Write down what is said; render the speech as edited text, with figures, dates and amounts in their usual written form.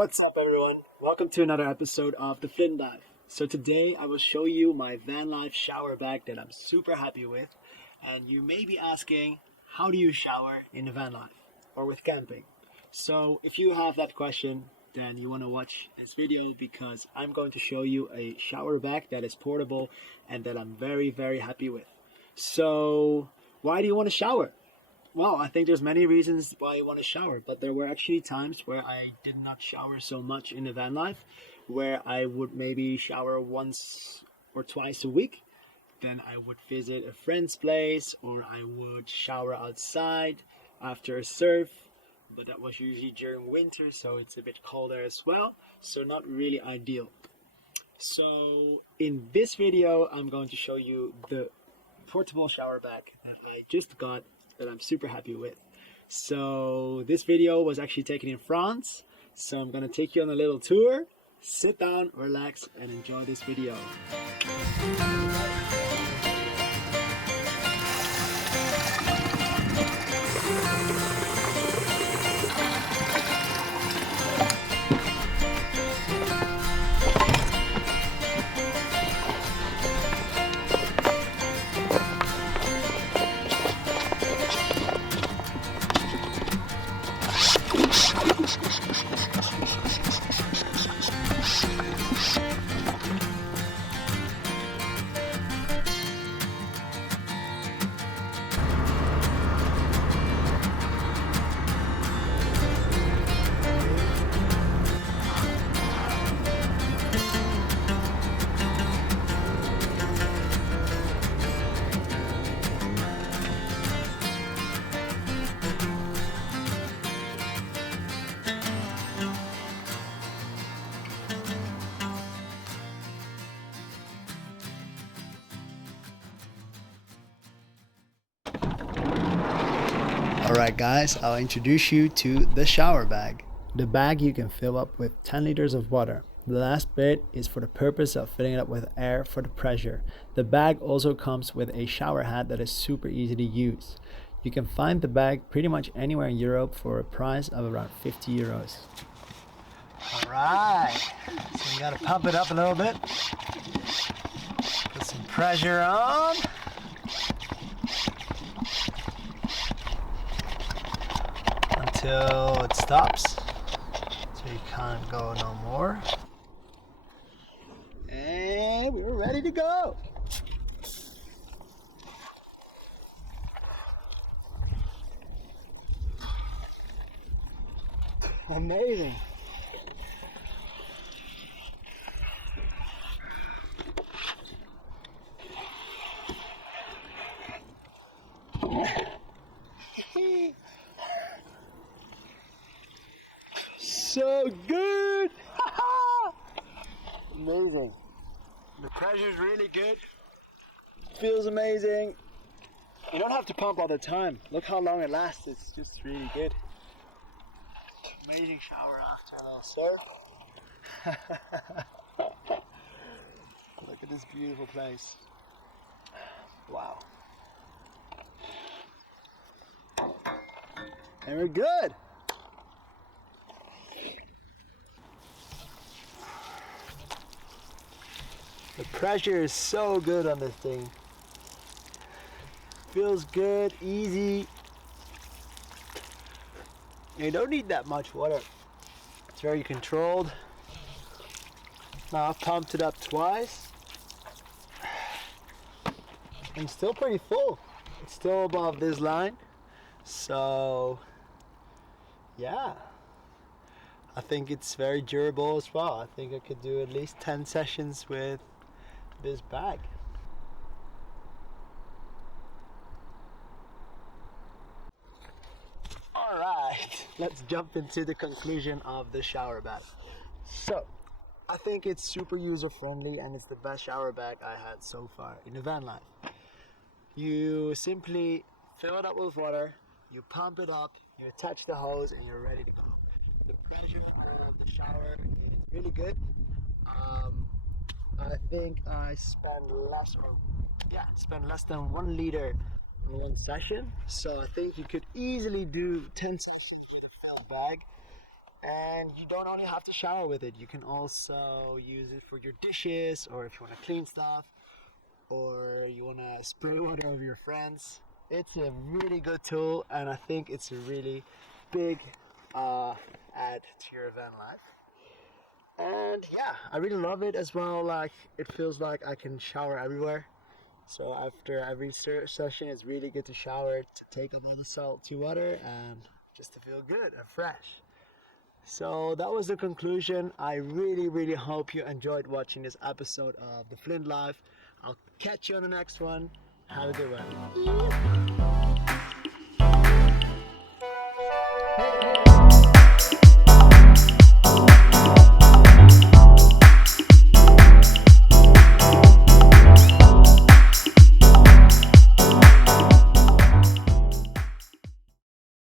What's up, everyone? Welcome to another episode of the Flynn Dive. So today I will show you my van life shower bag that I'm super happy with. And you may be asking, how do you shower in the van life or with camping? So if you have that question, then you want to watch this video because I'm going to show you a shower bag that is portable and that I'm very, very happy with. So why do you want to shower? Well, I think there's many reasons why you want to shower, but there were actually times where I did not shower so much in the van life, where I would maybe shower once or twice a week. Then I would visit a friend's place, or I would shower outside after a surf, but that was usually during winter, so it's a bit colder as well, so not really ideal. So in this video, I'm going to show you the portable shower bag that I just got that I'm super happy with. So this video was actually taken in France, so I'm gonna take you on a little tour. Sit down, relax, and enjoy this video. Alright guys, I'll introduce you to the shower bag. The bag you can fill up with 10 liters of water. The last bit is for the purpose of filling it up with air for the pressure. The bag also comes with a shower hat that is super easy to use. You can find the bag pretty much anywhere in Europe for a price of around 50 euros. Alright, so we gotta pump it up a little bit. Put some pressure on. Until it stops, so you can't go no more. And we're ready to go. Amazing. So good! Amazing. The pressure is really good. Feels amazing. You don't have to pump all the time. Look how long it lasts. It's just really good. Amazing shower after a surf. Look at this beautiful place. Wow. And we're good. The pressure is so good on this thing. Feels good, easy. You don't need that much water. It's very controlled. Now I've pumped it up twice. And still pretty full. It's still above this line. So yeah. I think it's very durable as well. I think I could do at least 10 sessions with this bag. Alright, let's jump into the conclusion of the shower bag. So, I think it's super user friendly and it's the best shower bag I had so far in the van life. You simply fill it up with water, you pump it up, you attach the hose and you're ready to go. The pressure of the shower is really good. I think I spent less than 1 liter in one session. So I think you could easily do 10 sessions with a filled bag. And you don't only have to shower with it, you can also use it for your dishes, or if you want to clean stuff, or you want to spray water over your friends. It's a really good tool, and I think it's a really big add to your van life. And yeah, I really love it as well. Like, it feels like I can shower everywhere. So after every session, it's really good to shower, to take up all the salty water, and just to feel good and fresh. So that was the conclusion. I really, really hope you enjoyed watching this episode of The Flint Life. I'll catch you on the next one. Have a good one.